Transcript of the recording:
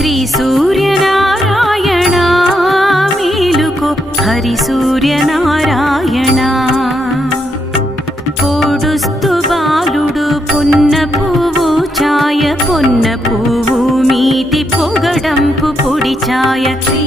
శ్రీ సూర్యనారాయణ మేలుకో హరి సూర్యనారాయణ. పొడుస్తు బాలుడు పొన్న పువ్వు ఛాయ పొన్న పువ్వు మీది పొగడంపు పొడి ఛాయ శ్రీ